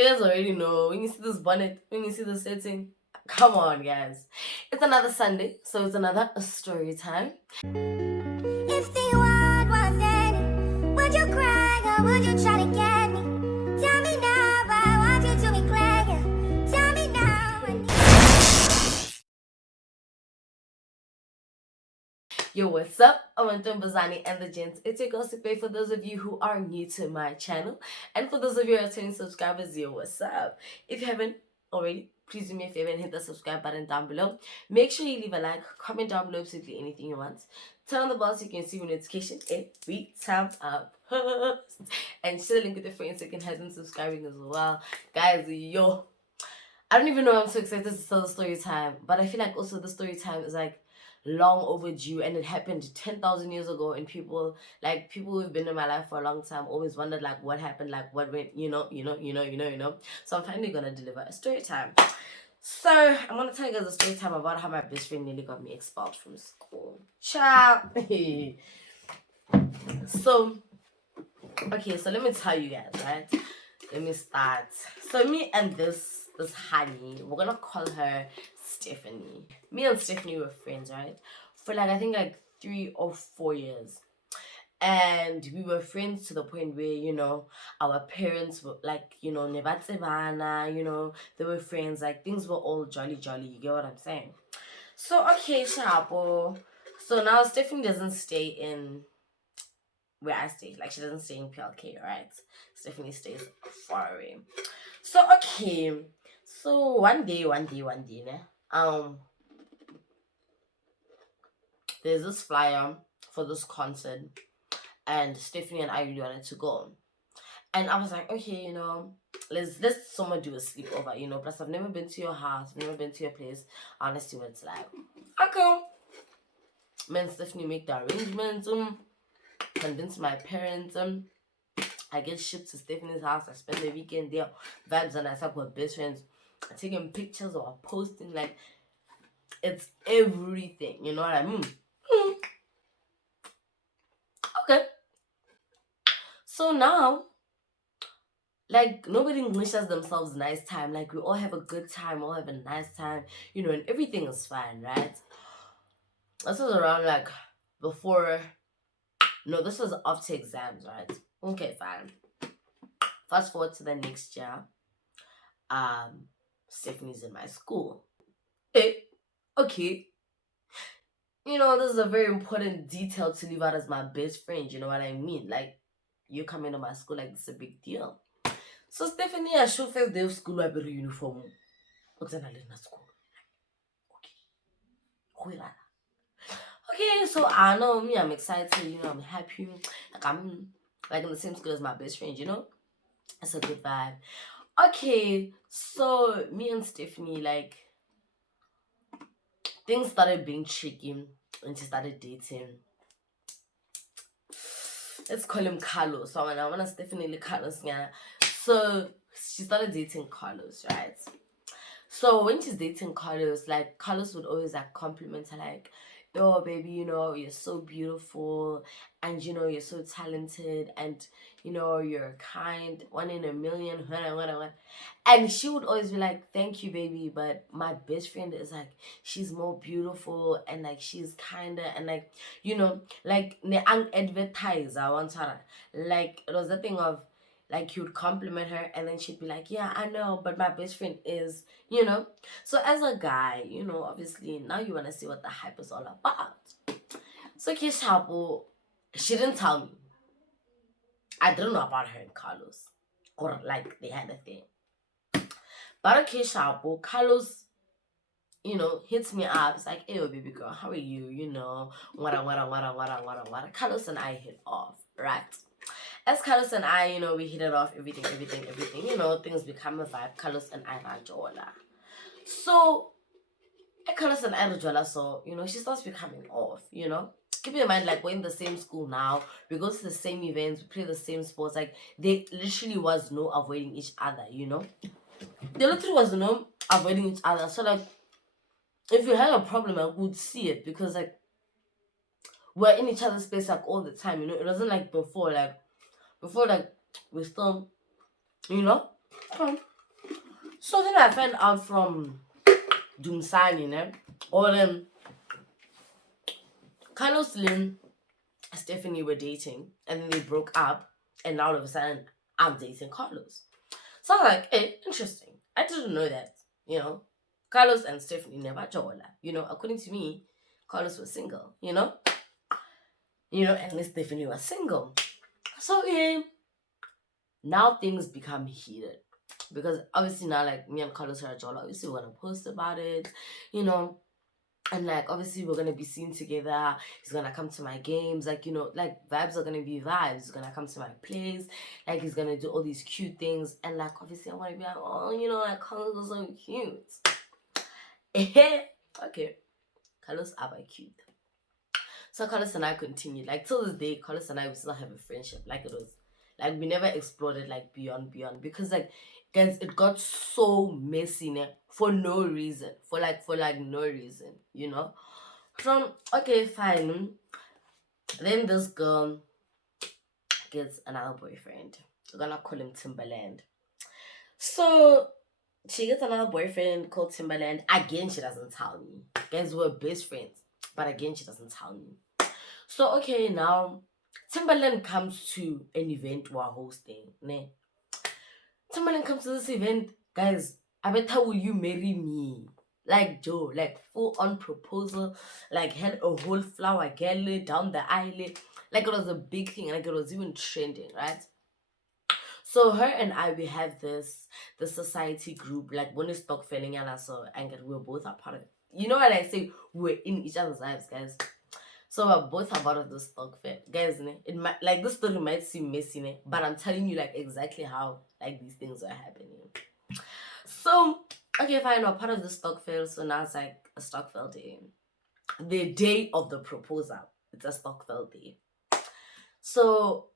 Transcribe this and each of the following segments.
You guys already know. When you see this bonnet, when you see the setting, come on, guys. It's another Sunday, so it's another story time. If the world was ending, would you cry or would you try to get me? Tell me now, I want you to be clear. Tell me now. Yo, what's up? Amantombazane and the gents. It's your gossip babe for those of you who are new to my channel. And for those of you who are returning subscribers, yo, what's up? If you haven't already, please do me a favor and hit the subscribe button down below. Make sure you leave a like, comment down below absolutely anything you want. Turn on the bell so you can receive a notification every time I post. And share the link with your friends so you can have them subscribing as well. Guys, yo, I don't even know, I'm so excited to tell the story time. But I feel like also the story time is like long overdue, and it happened 10,000 years ago, and people who've been in my life for a long time always wondered like what happened, like what went, you know. So I'm finally gonna deliver a story time. So I'm gonna tell you guys a story time about how my best friend nearly got me expelled from school. Ciao. So okay, so let me tell you guys, right? Let me start. So me and this honey, we're gonna call her Stephanie. Me and Stephanie were friends, right? For like I think like 3 or 4 years. And we were friends to the point where, you know, our parents were like, you know, nebatsebana, you know, they were friends, like things were all jolly, you get what I'm saying? So okay, Shapo. So now Stephanie doesn't stay in where I stay. Like she doesn't stay in PLK, right? Stephanie stays far away. So okay. So one day, ne? There's this flyer for this concert, and Stephanie and I really wanted to go. And I was like, okay, you know, let's someone do a sleepover, you know. Plus, I've never been to your house, I've never been to your place. I want to see what it's like. Okay. Me and Stephanie make the arrangements, convince my parents, I get shipped to Stephanie's house. I spend the weekend there, vibes, and I start with best friends, taking pictures or posting, like it's everything, you know what I mean? Okay. So now, like nobody wishes themselves nice time. Like we all have a good time, all have a nice time, you know, and everything is fine, right? This was around like before. No, this was after exams, right? Okay, fine. Fast forward to the next year. Stephanie's in my school. Okay. You know, this is a very important detail to leave out as my best friend, you know what I mean? Like, you come into my school, like, it's a big deal. So, Stephanie, I show first day of school, I wear a uniform. What's in a school? Okay, so I know me, I'm excited, you know, I'm happy. Like, I'm like in the same school as my best friend, you know? It's a good vibe. Okay, so me and Stephanie, like, things started being tricky when she started dating. Let's call him Carlos. So I want to definitely Carlos. Yeah. So she started dating Carlos, right? So when she's dating Carlos, like Carlos would always like compliment her, like, "Oh baby, you know you're so beautiful, and you know you're so talented, and you know you're kind, 1 in a million, whatever." And she would always be like, "Thank you, baby, but my best friend is like she's more beautiful and like she's kinder and like you know like ne ang advertise I want her like it was the thing of." Like he would compliment her and then she'd be like, "Yeah, I know, but my best friend is, you know." So as a guy, you know, obviously now you want to see what the hype is all about. So Kishapo, she didn't tell me. I didn't know about her and Carlos. Or like they had a thing. But Kishapo, Carlos, you know, hits me up. It's like, "Hey, baby girl, how are you? You know, wada. Carlos and I hit off, right? As Carlos and I, you know, we hit it off, everything, you know, things become a vibe. Carlos and I rajola. So, Carlos and I rajola, so, you know, she starts becoming off, you know. Keep in mind, like, we're in the same school now. We go to the same events. We play the same sports. Like, there literally was no avoiding each other, you know. There literally was no avoiding each other. So, like, if you had a problem, I would see it because, like, we're in each other's space, like, all the time, you know. It wasn't like before, like, we still, you know. So then I found out from Dumsani, ne? Or Carlos, Lynn, Stephanie were dating, and then they broke up, and now all of a sudden I'm dating Carlos. So I'm like, hey, interesting. I didn't know that. Carlos and Stephanie never jola. According to me, Carlos was single. And Stephanie was single. So yeah, now things become heated because obviously now like me and Carlos are jola. Obviously we're gonna post about it, and like obviously we're gonna be seen together. He's gonna come to my games, like like vibes are gonna be vibes. He's gonna come to my place, like he's gonna do all these cute things, and like obviously I want to be like, oh, like Carlos is so cute. Okay, Carlos are cute. So Carlos and I continued, like till this day, Carlos and I we still have a friendship. Like it was, like we never explored it like beyond because like guys, it got so messy for no reason, for no reason, From okay, fine. Then this girl gets another boyfriend. We're gonna call him Timberland. So she gets another boyfriend called Timberland. Again, she doesn't tell me. Guys, we're best friends, but again, she doesn't tell me. So okay, now Timberland comes to an event we're hosting. Ne? Timberland comes to this event, guys. I bet how will you marry me? Like Joe, like full on proposal, like had a whole flower gala down the aisle, like it was a big thing, like it was even trending, right? So her and I, we have the society group, like when it's stock filling and we're both a part of it. You know what I say? We're in each other's lives, guys. So we're both a part of the stock fair, guys. It might like this story might seem messy, but I'm telling you like exactly how like these things are happening. So okay, fine, we're part of the stock fair. So now it's like a stock fair day. The day of the proposal, it's a stock fair day. So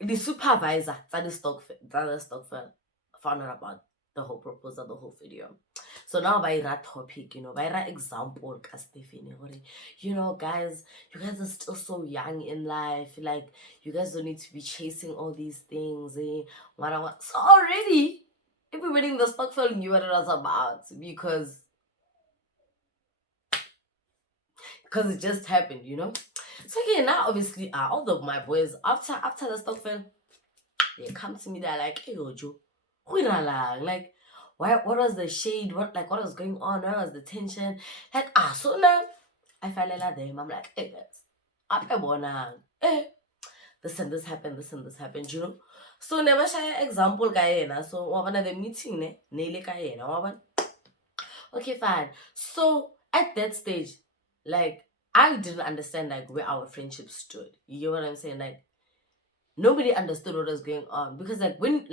the supervisor at the stock fair found out about the whole proposal, the whole video. So now by that topic, by that example, Stephanie, guys, you guys are still so young in life. Like, you guys don't need to be chasing all these things. So already, everybody in the stock fair knew what it was about because it just happened, So yeah, now obviously, all of my boys after the stock fair, they come to me. They're like, "Hey, Ojo, like, what was the shade? What was going on? Where was the tension? Like, so now I fell in love them. I'm like, hey guys, this and this happened, So never share example guy so one of the meeting okay, fine. So at that stage, like I didn't understand like where our friendship stood. You know what I'm saying? Like nobody understood what was going on because when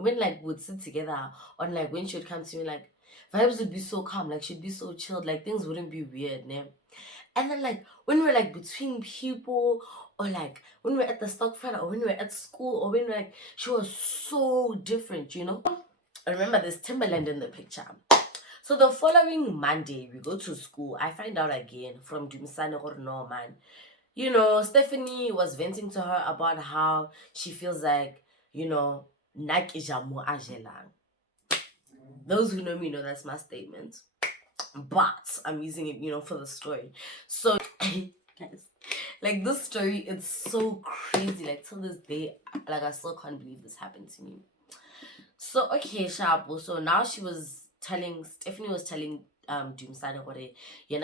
we'd sit together on like when she would come to me, like vibes would be so calm, like she'd be so chilled, like things wouldn't be weird, né? And then like when we're like between people or like when we're at the stock fair or when we're at school or when like she was so different, I remember there's Timberland in the picture. So the following Monday we go to school. I find out again from Dumsane or no man. Stephanie was venting to her about how she feels like, nak ijamu ajelang. Those who know me know that's my statement. But I'm using it, for the story. So, guys, like this story, it's so crazy. Like till this day, like I still can't believe this happened to me. So, okay, Shabu. So now Stephanie was telling Dumsane what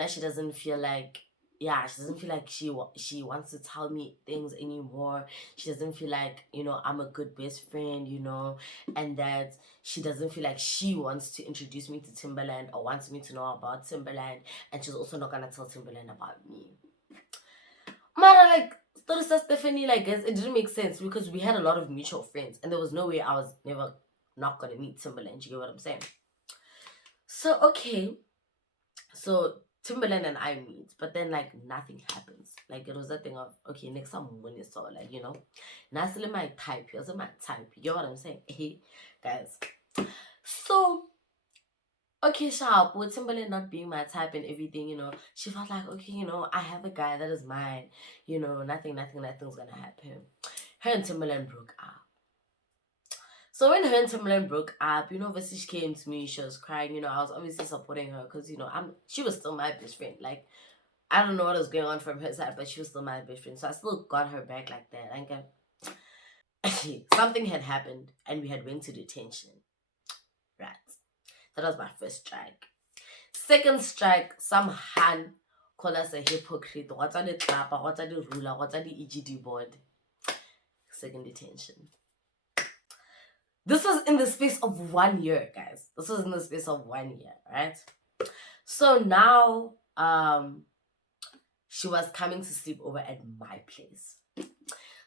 she doesn't feel like she doesn't feel like she wants to tell me things anymore. She doesn't feel like I'm a good best friend, and that she doesn't feel like she wants to introduce me to Timberland or wants me to know about Timberland, and she's also not gonna tell Timberland about me. Mara, like story says Stephanie, like it didn't make sense because we had a lot of mutual friends, and there was no way I was never not gonna meet Timberland. You get what I'm saying? So okay, so Timberland and I meet, but then like nothing happens. Like it was that thing of okay, next time when it's all like Nasile my type, he wasn't my type. You know what I'm saying? Hey guys. So okay, sharp, with Timberland not being my type and everything, she felt like okay, I have a guy that is mine, nothing's gonna happen. Her and Timberland broke up. So when her and Timberland broke up, obviously she came to me, she was crying, I was obviously supporting her because, she was still my best friend. Like, I don't know what was going on from her side, but she was still my best friend. So I still got her back like that. Like, something had happened and we had went to detention. Right. That was my first strike. Second strike, some Han called us a hypocrite. What's on the clapper? What's on the ruler? What's on the EGD board? Second detention. This was in the space of 1 year, guys. This was in the space of 1 year, right? So now, she was coming to sleep over at my place.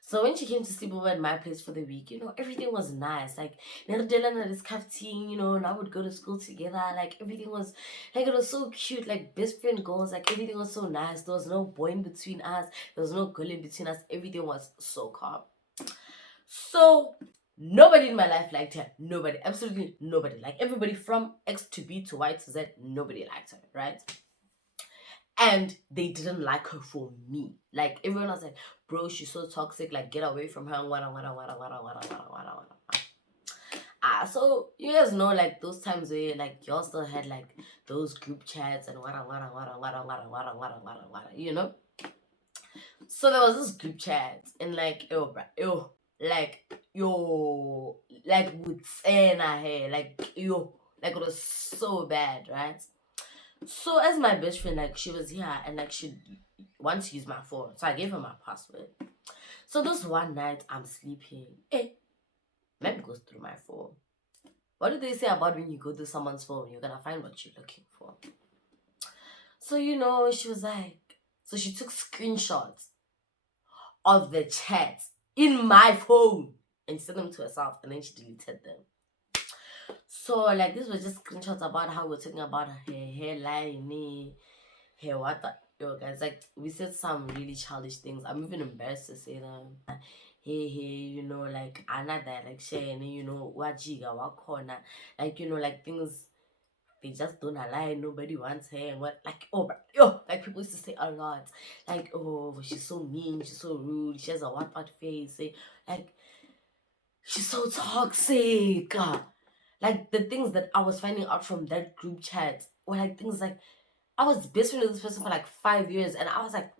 So when she came to sleep over at my place for the week, everything was nice. Like, Nerdela and this team, and I would go to school together. Like, everything was, like, it was so cute. Like, best friend goals. Like, everything was so nice. There was no boy in between us. There was no girl in between us. Everything was so calm. So, nobody in my life liked her. Nobody. Absolutely nobody. Like, everybody from X to B to Y to Z, nobody liked her, right? And they didn't like her for me. Like, everyone was like, bro, she's so toxic. Like, get away from her. So you guys know, like, those times where, like, y'all still had, like, those group chats and So there was this group chat and, like, with Sena hair, like, like, it was so bad, right? So as my best friend, like, she was here and, like, she wants to use my phone. So I gave her my password. So this one night, I'm sleeping. Map goes through my phone. What do they say about when you go through someone's phone? You're going to find what you're looking for. So, she was like... So she took screenshots of the chats in my phone and sent them to herself. And then she deleted them. So, like, this was just screenshots about how we're talking about her hairline, hair what the, yo guys, like, we said some really childish things. I'm even embarrassed to say them. Hey, like, another direction, wajiga, wakona, like, like, things they just don't align. Nobody wants her and what, like, like, people used to say a lot, like, oh, she's so mean, she's so rude, she has a what face, like, she's so toxic. Like, the things that I was finding out from that group chat were, like, things like, I was best friend with this person for, like, 5 years, and I was like,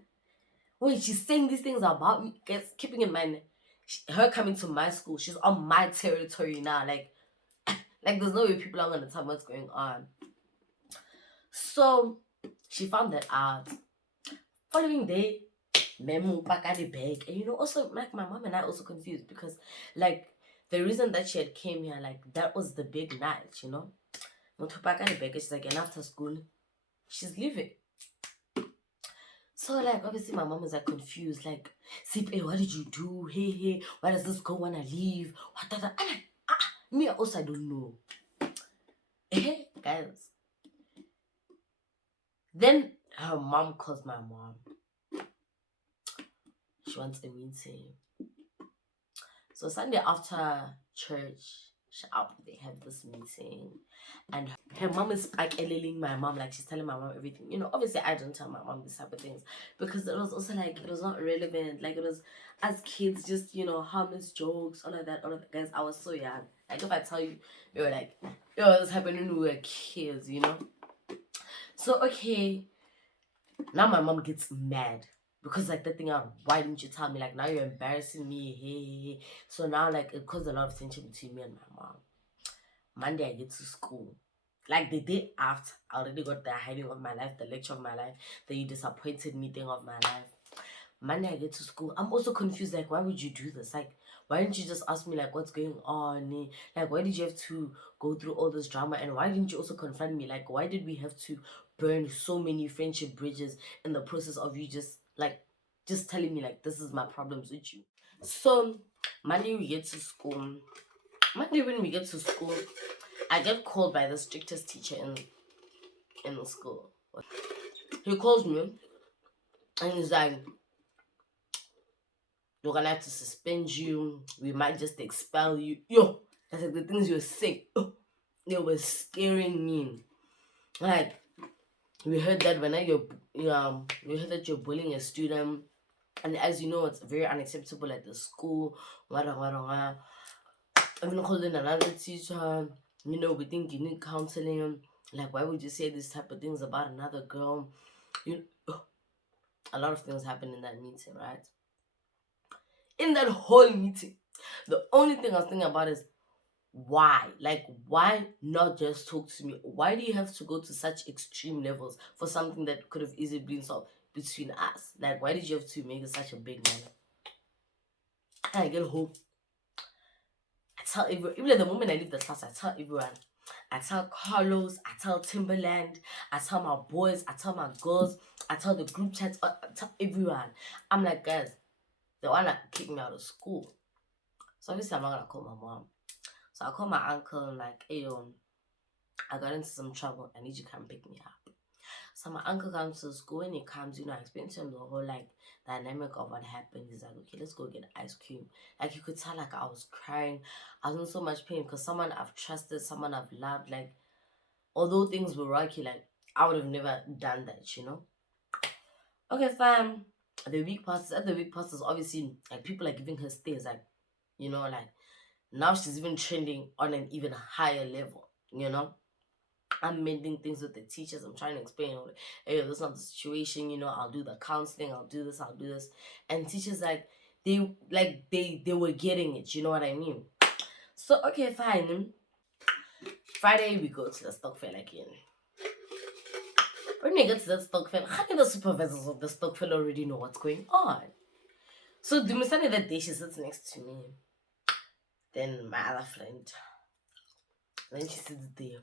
wait, she's saying these things about me. Guys, keeping in mind, her coming to my school, she's on my territory now. Like, there's no way people are going to tell what's going on. So, she found that out. Following day, Memo back at the bag. And, also, like, my mom and I also confused because, like, the reason that she had came here, like, that was the big night, she's like, and after school, she's leaving. So, like, obviously my mom is, like, confused, like, Sipe, what did you do? Hey, why does this girl want to leave? What the? I'm like, me also, I don't know. Hey, guys. Then her mom calls my mom. She wants a meeting. So Sunday after church, they have this meeting, and her mom is like elling my mom, like she's telling my mom everything. Obviously I don't tell my mom this type of things because it was also like, it was not relevant. Like, it was as kids, just harmless jokes, all of that. Guys, I was so young. Like, if I tell you, you were like, this happened when we were kids, So okay, now my mom gets mad. Because, like, the thing out, why didn't you tell me? Like, now you're embarrassing me. Hey. So now, like, it caused a lot of tension between me and my mom. Monday, I get to school. Like, the day after, I already got the hiding of my life, the lecture of my life, the you disappointed me thing of my life. Monday, I get to school. I'm also confused. Like, why would you do this? Like, why didn't you just ask me, like, what's going on? Like, why did you have to go through all this drama? And why didn't you also confront me? Like, why did we have to burn so many friendship bridges in the process of you just telling me, like, this is my problems with you? So, Monday we get to school. Monday when we get to school, I get called by the strictest teacher in the school. He calls me, and he's like, we're gonna have to suspend you. We might just expel you. Yo, that's like the things you were saying. They were scaring me. Like, we heard that we heard that you're bullying a student. And as you know, it's very unacceptable at the school. even called in another teacher. You know, we think you need counseling. Like, why would you say these type of things about another girl? You, a lot of things happened in that meeting, right? In that whole meeting, the only thing I was thinking about is why? Like, why not just talk to me? Why do you have to go to such extreme levels for something that could have easily been solved between us? Like, why did you have to make it such a big matter? And I get home, I tell everyone, even at the moment I leave the class, I tell everyone. I tell Carlos, I tell Timberland, I tell my boys, I tell my girls, I tell the group chats, I tell everyone. I'm like, guys, they wanna kick me out of school. So obviously I'm not gonna call my mom. So I call my uncle and like, hey I got into some trouble. I need you to come pick me up. So my uncle comes to school and he comes, you know, I explain to him the whole like dynamic of what happened. He's like, okay, let's go get ice cream. Like you could tell like I was crying. I was in so much pain because someone I've trusted, someone I've loved, like although things were rocky, like I would have never done that, you know? Okay, fine. The week passes. At the week passes, obviously, like people are giving her stays, like, you know, like now she's even trending on an even higher level, you know? I'm mending things with the teachers. I'm trying to explain, hey, that's not the situation, you know, I'll do the counseling, I'll do this. And teachers they were getting it, you know what I mean? So okay, fine. Friday we go to the stock fair again. When we get to the stock fair, how can the supervisors of the stock fair already know what's going on? So Dumisani that day she sits next to me. Then my other friend. Then she sits there.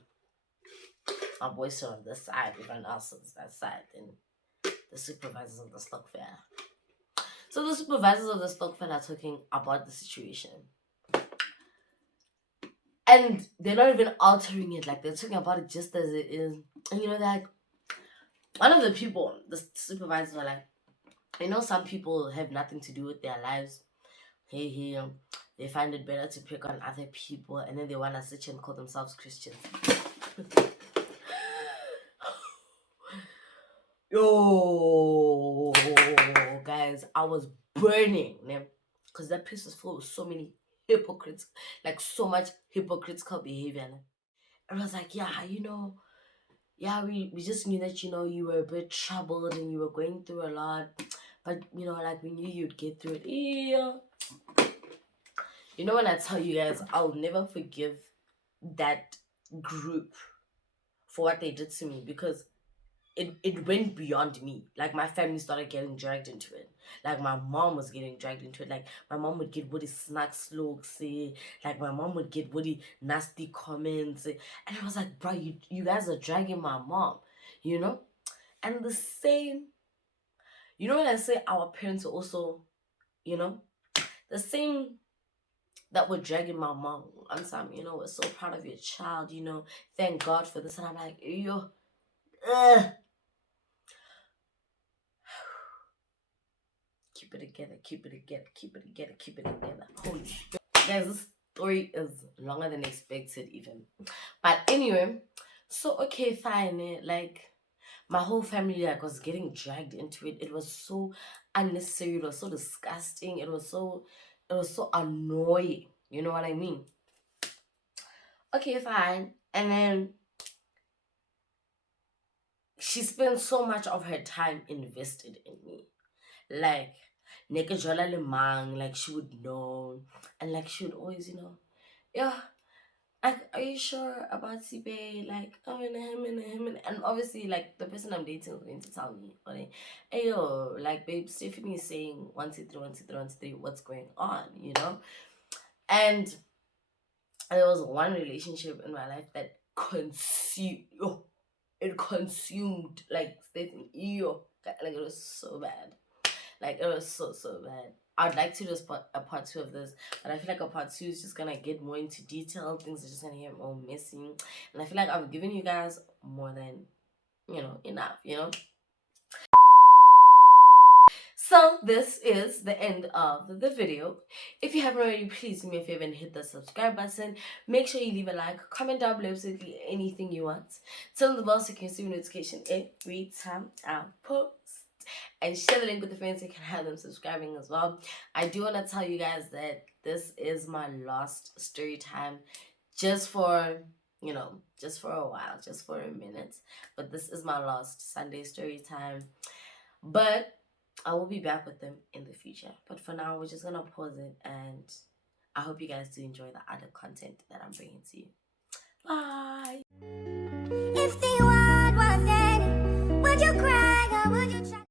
My boys are on this side, everyone else on that side, and the supervisors of the stock fair. So the supervisors of the stock fair are talking about the situation. And they're not even altering it, like they're talking about it just as it is. And you know, like one of the people, the supervisors were like, you know, some people have nothing to do with their lives. Hey, they find it better to pick on other people, and then they want to sit and call themselves Christians. Yo, guys, I was burning, because that place was full with so many hypocrites, like so much hypocritical behavior. And I was like, yeah, you know, yeah, we just knew that, you know, you were a bit troubled and you were going through a lot, but, you know, like we knew you'd get through it. Yeah. You know, when I tell you guys, I'll never forgive that group for what they did to me, because it went beyond me. Like my family started getting dragged into it. Like my mom was getting dragged into it. Like my mom would get woody snack slokes, like my mom would get woody nasty comments, and I was like, bro, you guys are dragging my mom, you know? And the same, you know, when I say our parents are also, you know, the same that were dragging my mom on some, you know, we're so proud of your child, you know, thank God for this. And I'm like, yo, keep it together, keep it together, keep it together, keep it together. Holy shit. Guys, this story is longer than expected even. But anyway, so okay, fine. Like my whole family like was getting dragged into it. It was so unnecessary, it was so disgusting, it was so annoying. You know what I mean? Okay, fine. And then she spent so much of her time invested in me. Like Nekajola Lemang, like she would know. And like she would always, you know, yeah, like, are you sure about Sibe? Like, oh, and obviously, like, the person I'm dating is going to tell me, like, hey, yo, like, babe, Stephanie is saying 1, 2, 3, 1, 2, 3, 1, 2, 3, what's going on, you know? And there was one relationship in my life that it consumed, like, Stephanie, like, it was so bad. Like, it was so bad. I'd like to do a part 2 of this, but I feel like a part 2 is just gonna get more into detail. Things are just gonna get more messy. And I feel like I've given you guys more than, you know, enough, you know? So this is the end of the video. If you haven't already, please do me a favor and hit the subscribe button. Make sure you leave a like, comment down below basically anything you want. Turn on the bell so you can receive notification every time I post. And share the link with the friends so you can have them subscribing as well. I do want to tell you guys that this is my last story time, just for just for a while, just for a minute. But this is my last Sunday story time. But I will be back with them in the future. But for now, we're just gonna pause it, and I hope you guys do enjoy the other content that I'm bringing to you. Bye.